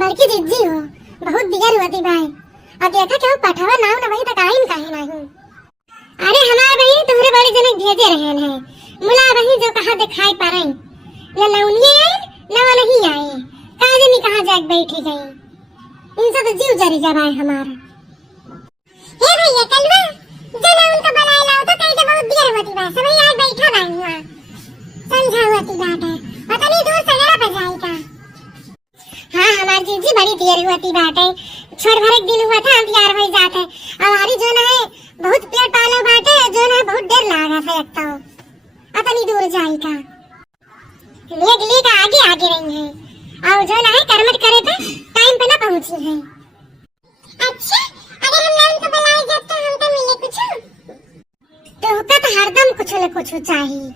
बड़की जिज्जी हो बहुत दिगर होती भाई। और देखा क्या पठावा नाव न वही तक आई काहे नहीं। अरे हमारे बहन तोहरे बड़े जने भेजे रहन है मुला वही जो कहा दिखाई पारे न नौनिए आई न नहीं आए काजे नहीं कहा जाके बैठी गई। इनसे तो जीव जरी जा भाई हमारा। हे भैया कलवा जना उनको बुलाए लाओ तो कहीं तो बहुत देर होती बा सब यहाँ बैठा बा हुआ समझा होती बात है पता नहीं दूर सगड़ा पर जाए का। हाँ हमारी जीजी बड़ी देर होती बात है छोड़ भर एक दिन हुआ था हम तैयार हो जाते हमारी जो है बहुत पेड़ पालो बाटे जो है बहुत देर लगा था लगता हो अतनी दूर जाए का लेग लेग आगे आगे रही है और जो है करमट करे तो टाइम पे ना पहुंची है। अच्छा अगर हम नाम तो बुलाए जब तो हम तो मिले कुछ तो हुक्का तो हरदम कुछ न कुछ चाहिए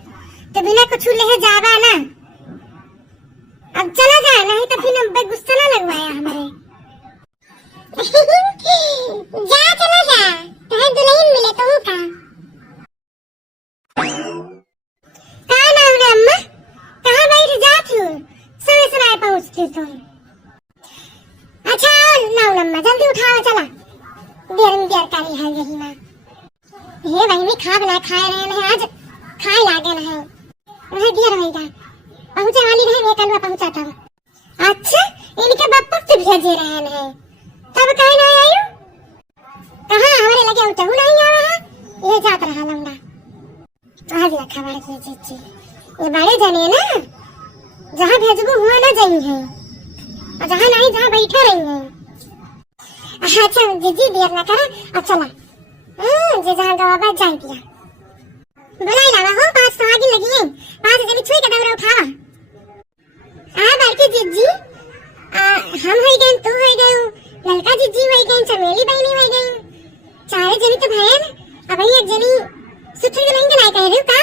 तो बिना कुछ ले जावा ना अब चला जाए नहीं तो फिर हम पे गुस्सा ना लगवाया हमारे। जा चला जा तो दुल्हन मिले तो का कहाँ ना उन्हें अम्मा कहाँ बैठ जाती हो समय समय पहुँचती तो। अच्छा ना अम्मा जल्दी उठाओ चला देर करी है यही ना ये बहनी खा बना खाए रहे हैं आज खाए लागे ना है वह देर होएगा पहुंचे वाली रहे वे कलवा पहुंचा था। अच्छा इनके बाप तो भेजे रहे हैं तब कहीं नहीं आयु कहाँ हमारे लगे उठू नहीं आवा है ये जात रहा लंगा आज रखा बड़ के चीची ये बड़े जने ना जहाँ भेजबू हुआ ना जाई है और जहाँ नहीं जहाँ बैठे रही है। अच्छा जीजी देर ना करे अब चला जे जहाँ गवा जाए दिया बुलाई लावा हो 5 तो आगे लगी है 5 जनी छुई का दौरा उठावा बड़की जीजी हम हो गए तू हो गए ललका जीजी हो गए चमेली बहनी हो गई चारे जनी तो भैन अब एक जनी सुथरी तो नहीं कह रही का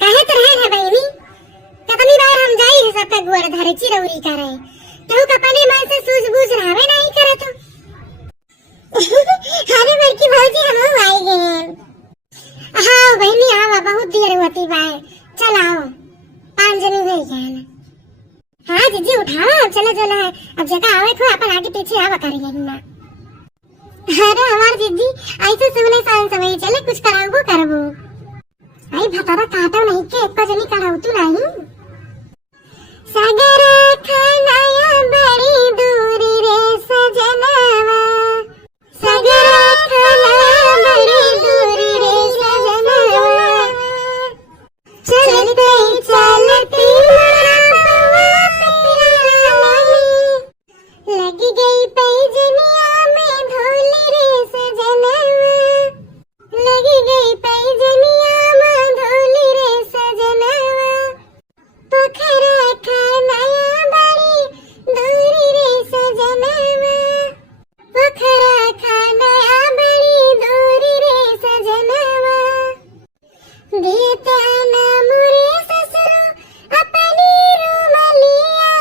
काहे तो रहे है बहनी कितनी बार हम जाई है सब गुड़ धरे चिरौरी करे तो कपने मन से सूझबूझ रहावे नहीं करे तो अरे बड़की भौजी हम आई गए हाँ बहनी आवा बहुत देर होती बाय चलाओ 5 जनी हो गए हाँ जीजी उठाओ चलो चलो है अब जगह आवे तो अपन आगे पीछे आवा करेंगे ना। अरे हमार जीजी ऐसे सुने सान समय चले कुछ कराओ करबो आई भतारा काटो नहीं के एक जनी कराऊ तू नहीं सागर खानाया बड़ी दूरी रे सजनवा सागर खानाया बड़ी दूरी रे सजनवा चलते चलते लगी गई पैजनिया में धोली रे सजनवा लगी गई पैजनिया में धोली रे सजनवा पोखरा खानाया बड़ी दूरी रे सजनवा पोखरा खानाया बड़ी दूरी रे सजनवा देता ना मोरे ससुरो अपनी रुमलिया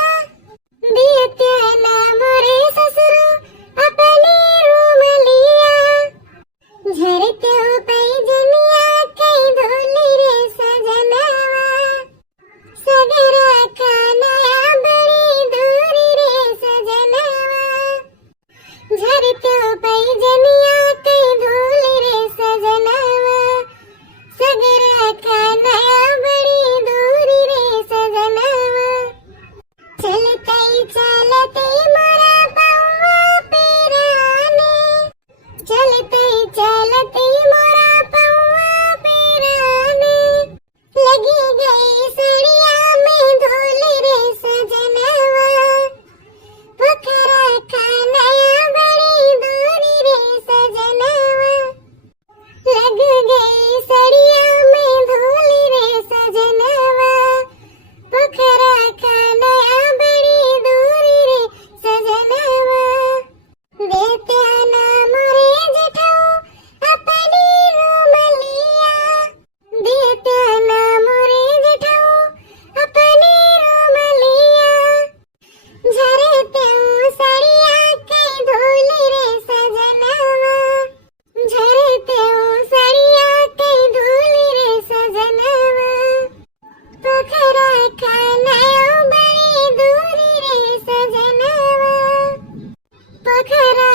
देता ना मोरे खरा